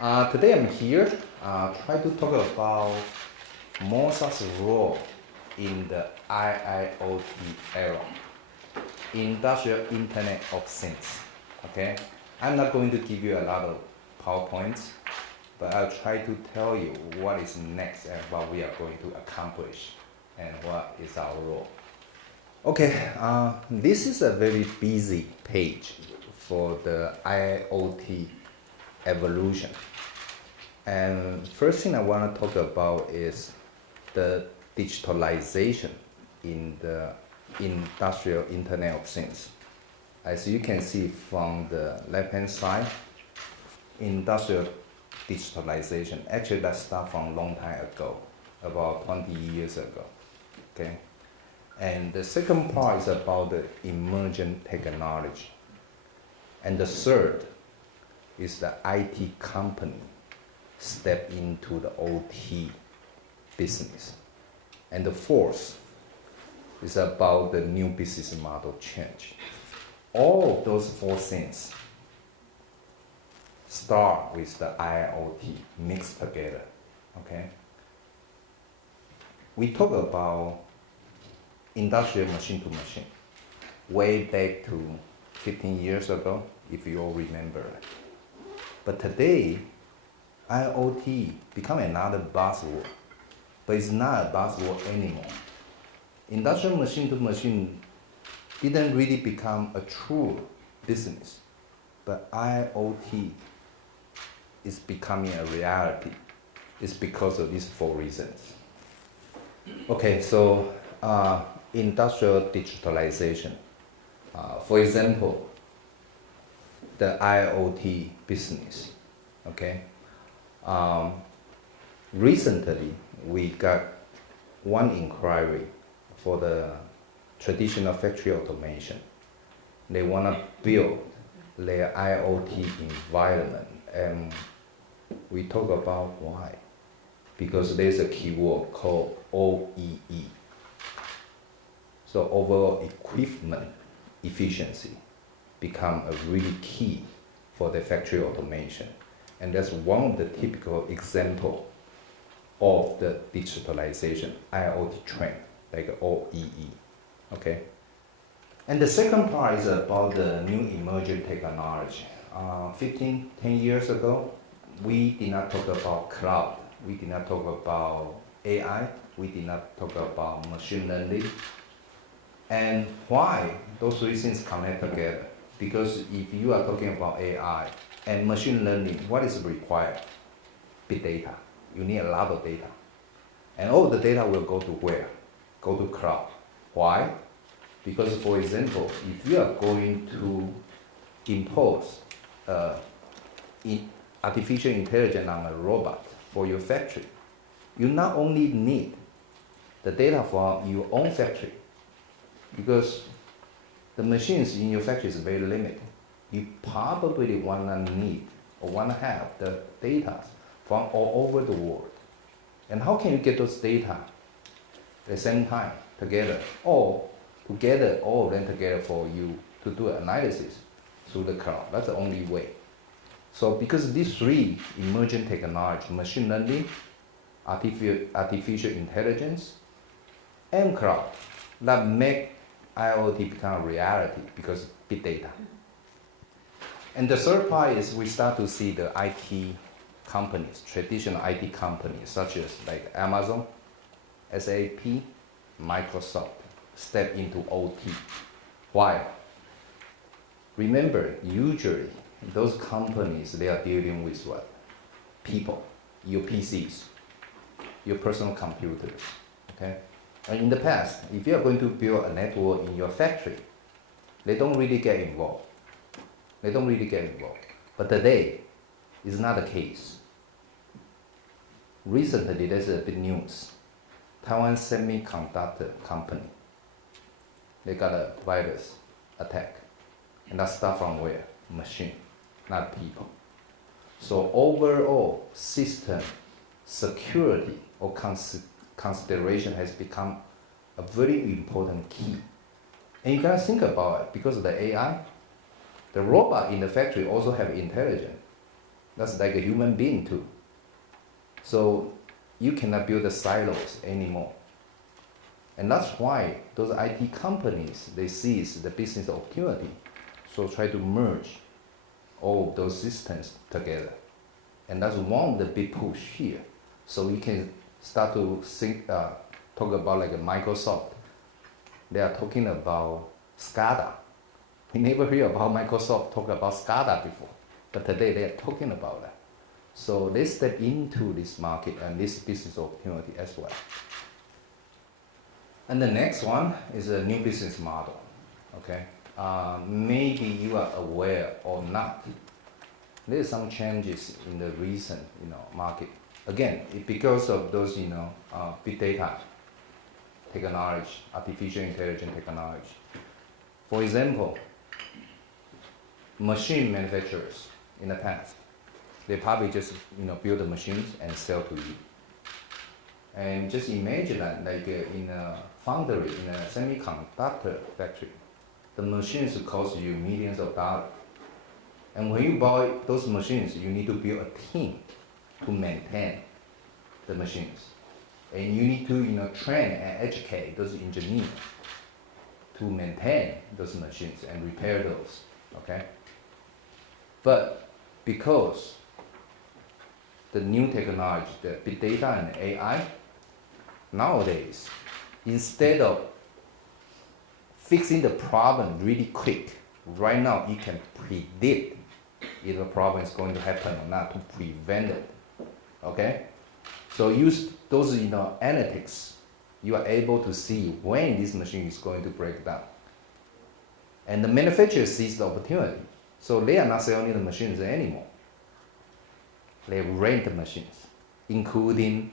Today I'm here try to talk about MOXA's role in the IIoT era, Industrial Internet of Things. Okay, I'm not going to give you a lot of PowerPoints, but I'll try to tell you what is next and what we are going to accomplish and what is our role. Okay, this is a very busy page for the IoT evolution. And first thing I want to talk about is the digitalization in the industrial Internet of Things. As you can see from the left-hand side, industrial digitalization, actually that started from a long time ago, about 20 years ago, okay? And the second part is about the emerging technology. And the third is the IT company step into the OT business. And the fourth is about the new business model change. All of those four things start with the IoT mixed together, okay? We talk about industrial machine to machine way back to 15 years ago, if you all remember. But today, IoT become another buzzword, but it's not a buzzword anymore. Industrial machine to machine didn't really become a true business, but IoT is becoming a reality. It's because of these four reasons. Okay, so industrial digitalization. For example, the IoT business, okay? Recently, we got one inquiry for the traditional factory automation. They want to build their IoT environment, and we talk about why. Because there's a keyword called OEE. So overall equipment efficiency become a really key for the factory automation. And that's one of the typical example of the digitalization IoT trend, like OEE, okay? And the second part is about the new emerging technology. 10 years ago, we did not talk about cloud. We did not talk about AI. We did not talk about machine learning. And why those three things connect together? Because if you are talking about AI and machine learning, what is required? Big data. You need a lot of data. And all the data will go to where? Go to cloud. Why? Because, for example, if you are going to impose artificial intelligence on a robot for your factory, you not only need the data from your own factory, because the machines in your factory is very limited. You probably want to need or want to have the data from all over the world. And how can you get those data at the same time together, or together, all of them together for you to do analysis through the cloud? That's the only way. So because these three emerging technology, machine learning, artificial intelligence, and cloud, that make IoT become a reality because big data. And the third part is we start to see the IT companies, traditional IT companies, such as like Amazon, SAP, Microsoft, step into OT. Why? Remember, usually those companies, they are dealing with what? People, your PCs, your personal computers, okay? And in the past, if you are going to build a network in your factory, they don't really get involved. They don't really get involved. But today, it's not the case. Recently, there's a big news. Taiwan semiconductor company, they got a virus attack. And that starts from where? Machine, not people. So overall, system security or consideration has become a very important key. And you gotta think about it, because of the AI, the robot in the factory also have intelligence. That's like a human being too. So you cannot build the silos anymore. And that's why those IT companies, they seize the business opportunity. So try to merge all those systems together. And that's one of the big push here. So we can start to talk about like a Microsoft. They are talking about SCADA. We never hear about Microsoft talk about SCADA before, but today they are talking about that. So they step into this market and this business opportunity as well. And the next one is a new business model. Okay, maybe you are aware or not. There's some changes in the recent, market. Again, because of those, big data technology, artificial intelligence technology. For example, machine manufacturers in the past, they probably just, build the machines and sell to you. And just imagine that, like in a foundry, in a semiconductor factory, the machines cost you millions of dollars. And when you buy those machines, you need to build a team to maintain the machines. And you need to, train and educate those engineers to maintain those machines and repair those, okay? But because the new technology, the big data and AI, nowadays, instead of fixing the problem really quick, right now you can predict if the problem is going to happen or not to prevent it, okay? So use those, analytics, you are able to see when this machine is going to break down. And the manufacturer sees the opportunity. So they are not selling the machines anymore. They rent the machines, including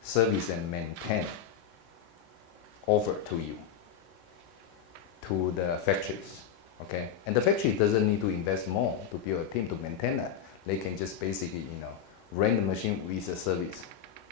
service and maintenance offer to you, to the factories, okay? And the factory doesn't need to invest more to build a team to maintain that. They can just basically, rent the machine with a service,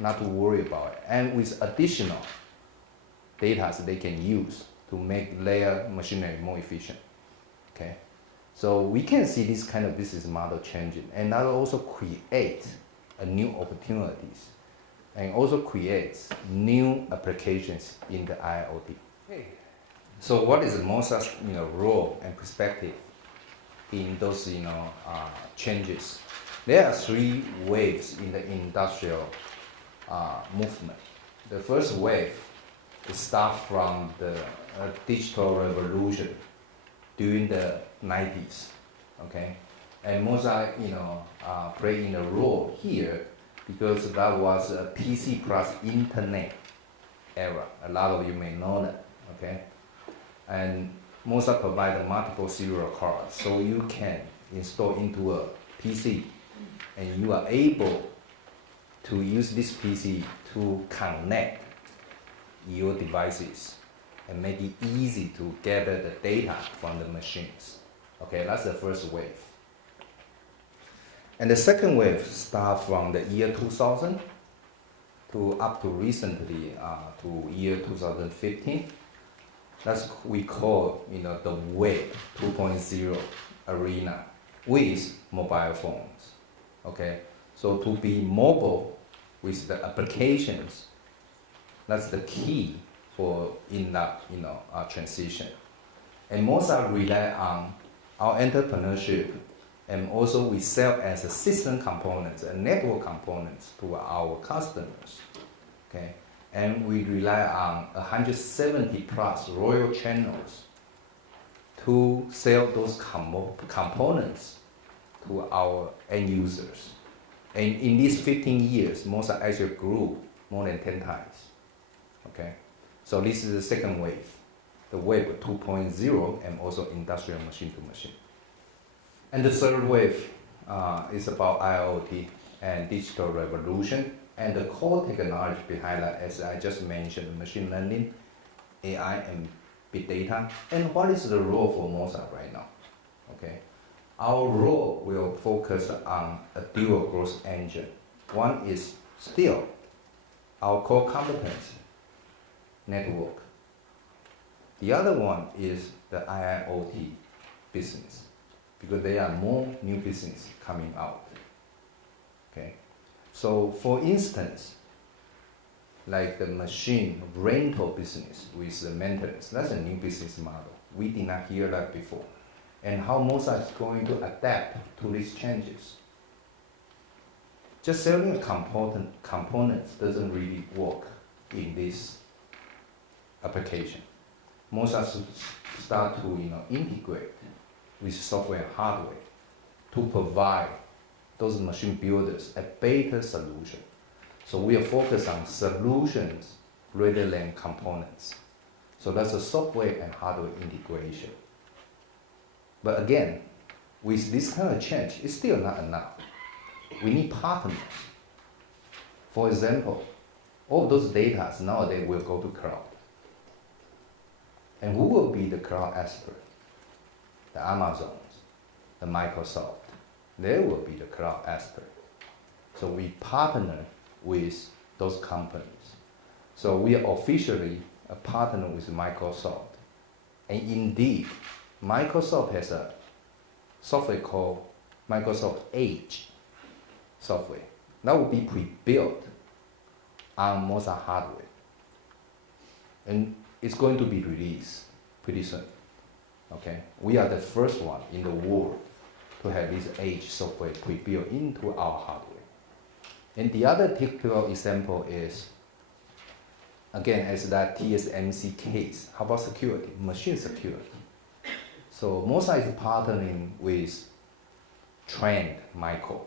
not to worry about it. And with additional data they can use to make their machinery more efficient, okay? So we can see this kind of business model changing, and that also creates a new opportunities and also creates new applications in the IoT. Okay. So what is MOXA's role and perspective in those changes? There are three waves in the industrial movement. The first wave starts from the digital revolution during the 90s, okay? And MOXA, playing a role here because that was a PC plus internet era. A lot of you may know that, okay? And MOXA provides multiple serial cards, so you can install into a PC, and you are able to use this PC to connect your devices and make it easy to gather the data from the machines. Okay, that's the first wave. And the second wave starts from the year 2000 to up to recently to year 2015. That's what we call the web 2.0 arena with mobile phones. Okay, so to be mobile with the applications, that's the key for in that transition. And MOXA rely on our entrepreneurship, and also we sell as a system components and network components to our customers. Okay, and we rely on 170 plus royal channels to sell those components to our end users. And in these 15 years, MOXA actually grew more than 10 times. Okay, so this is the second wave, the wave 2.0, and also industrial machine to machine. And the third wave is about IoT and digital revolution, and the core technology behind that, as I just mentioned, machine learning, AI, and big data. And what is the role for MOXA right now? Okay, our role will focus on a dual growth engine. One is still our core competence, network. The other one is the IIoT business, because there are more new business coming out. Okay, so for instance, like the machine rental business with the maintenance, that's a new business model. We did not hear that before. And how MOXA is going to adapt to these changes. Just selling a components doesn't really work in this application. MOXA start to integrate with software and hardware to provide those machine builders a better solution. So we are focused on solutions rather than components. So that's a software and hardware integration. But again, with this kind of change, it's still not enough. We need partners. For example, all those data nowadays will go to cloud. And who will be the cloud expert? The Amazons, the Microsoft. They will be the cloud expert. So we partner with those companies. So we are officially a partner with Microsoft. And indeed, Microsoft has a software called Microsoft Edge software. That will be pre-built on MOXA hardware. And it's going to be released pretty soon. Okay? We are the first one in the world to have this Edge software pre-built into our hardware. And the other typical example is, again, as that TSMC case, how about security, machine security? So MOXA is partnering with Trend Micro,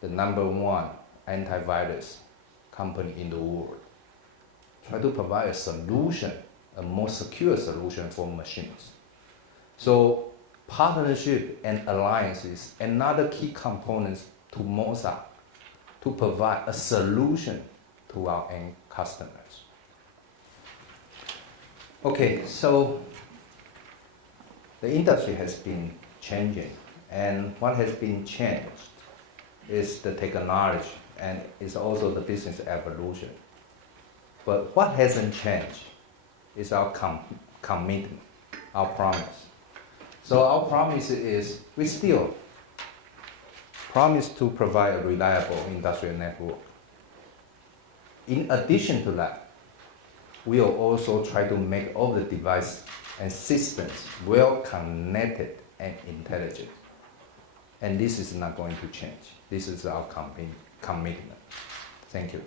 the #1 antivirus company in the world. Try to provide a solution, a more secure solution for machines. So partnership and alliance is another key component to MOXA to provide a solution to our end customers. Okay, so the industry has been changing, and what has been changed is the technology and it's also the business evolution. But what hasn't changed is our commitment, our promise. So our promise is we still promise to provide a reliable industrial network. In addition to that, we will also try to make all the devices and systems well connected and intelligent. And this is not going to change. This is our commitment. Thank you.